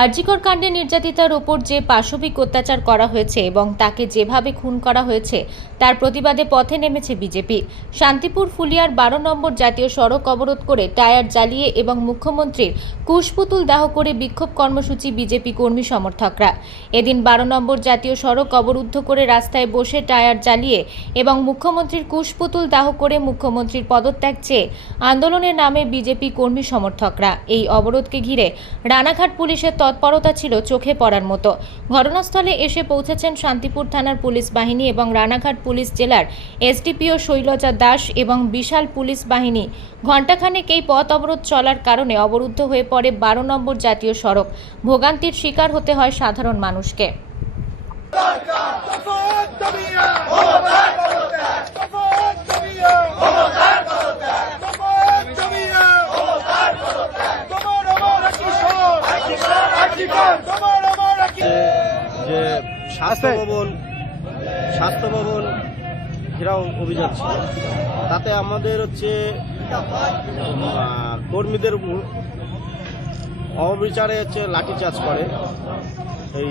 আরজিকর কাণ্ডে নির্যাতিতার ওপর যে পাশবিক অত্যাচার করা হয়েছে এবং তাকে যেভাবে খুন করা হয়েছে, তার প্রতিবাদে পথে নেমেছে বিজেপি। শান্তিপুর ফুলিয়ার বারো নম্বর জাতীয় সড়ক অবরোধ করে টায়ার জ্বালিয়ে এবং মুখ্যমন্ত্রীর কুশপুতুল দাহ করে বিক্ষোভ কর্মসূচি বিজেপি কর্মী সমর্থকরা। এদিন বারো নম্বর জাতীয় সড়ক অবরুদ্ধ করে রাস্তায় বসে টায়ার জ্বালিয়ে এবং মুখ্যমন্ত্রীর কুশপুতুল দাহ করে মুখ্যমন্ত্রীর পদত্যাগ চেয়ে আন্দোলনের নামে বিজেপি কর্মী সমর্থকরা। এই অবরোধকে ঘিরে রানাঘাট পুলিশের তৎপরতা ছিল চোখে পড়ার মতো। ঘটনাস্থলে এসে পৌঁছেছেন শান্তিপুর থানার পুলিশ বাহিনী এবং রানাঘাট পুলিশ জেলার এসডিপিও শৈলজা দাস এবং বিশাল পুলিশ বাহিনী। ঘণ্টাখানেক এই পথ অবরোধ চলার কারণে অবরুদ্ধ হয়ে পড়ে বারো নম্বর জাতীয় সড়ক। ভোগান্তির শিকার হতে হয় সাধারণ মানুষকে। স্বাস্থ্য ভবন স্বাস্থ্য ভবন ঘেরাও অভিযান ছিল। তাতে আমাদের হচ্ছে কর্মীদের উপর অবিচারে হচ্ছে লাঠিচার্জ করে এই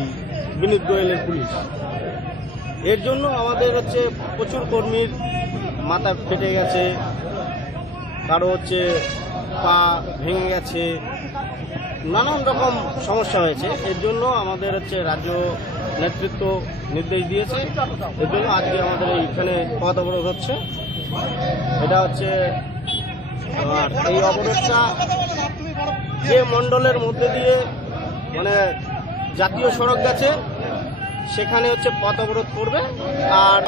বিনীত গোয়েলের পুলিশ। এর জন্য আমাদের হচ্ছে প্রচুর কর্মীর মাথা ফেটে গেছে কারও হচ্ছে পা ভেঙে গেছে নানান রকম সমস্যা হয়েছে। এর জন্য আমাদের হচ্ছে রাজ্য নেতৃত্ব নির্দেশ দিয়েছে। এর জন্য আজকে আমাদের এইখানে পথ অবরোধ হচ্ছে। এটা হচ্ছে, আর এই অবরোধটা যে মণ্ডলের মধ্যে দিয়ে মানে জাতীয় সড়ক গেছে, সেখানে হচ্ছে পথ অবরোধ করবে। আর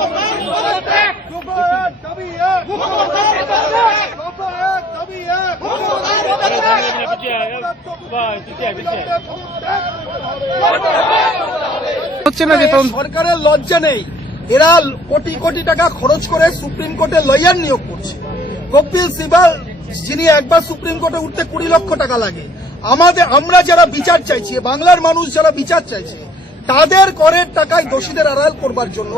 হচ্ছে না যে সরকারের লজ্জা নেই। এরা কোটি কোটি টাকা খরচ করে সুপ্রিম কোর্টে লয়ার নিয়োগ করছে। কপিল সিবাল যিনি একবার সুপ্রিম কোর্টে উঠতে কুড়ি লক্ষ টাকা লাগে আমাদের আমরা যারা বিচার চাইছি বাংলার মানুষ যারা বিচার চাইছে তাদের করের টাকায় দোষীদের আড়াল করবার জন্য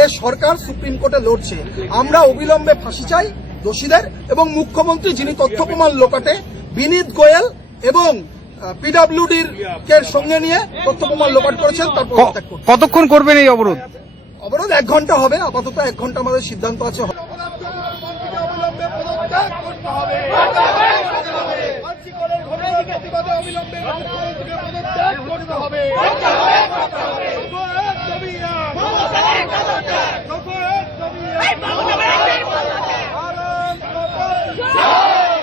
এ সরকার সুপ্রিম কোর্টে লড়ছে। আমরা অবিলম্বে ফাঁসি চাই দোষীদের এবং মুখ্যমন্ত্রী যিনি তথ্য প্রমাণ লোকাটে বিনীত গোয়েল এবং পিডাব্লিউডির কে সঙ্গে নিয়ে তথ্য প্রমাণ লোপাট করেছেন তারপর কতক্ষণ করবেন এই অবরোধ অবরোধ এক ঘণ্টা হবে আপাতত এক ঘণ্টা আমাদের সিদ্ধান্ত আছে অবিলম্বে পদত্যাগ করতে হবে আর্থিকলের ঘটনার প্রতিবাদে অবিলম্বে মুখ্যমন্ত্রীকে পদত্যাগ করতে হবে দফাত দাবিয়ে মমতার পদত্যাগ দফাত দাবিয়ে ভারত মাতা কি জয়।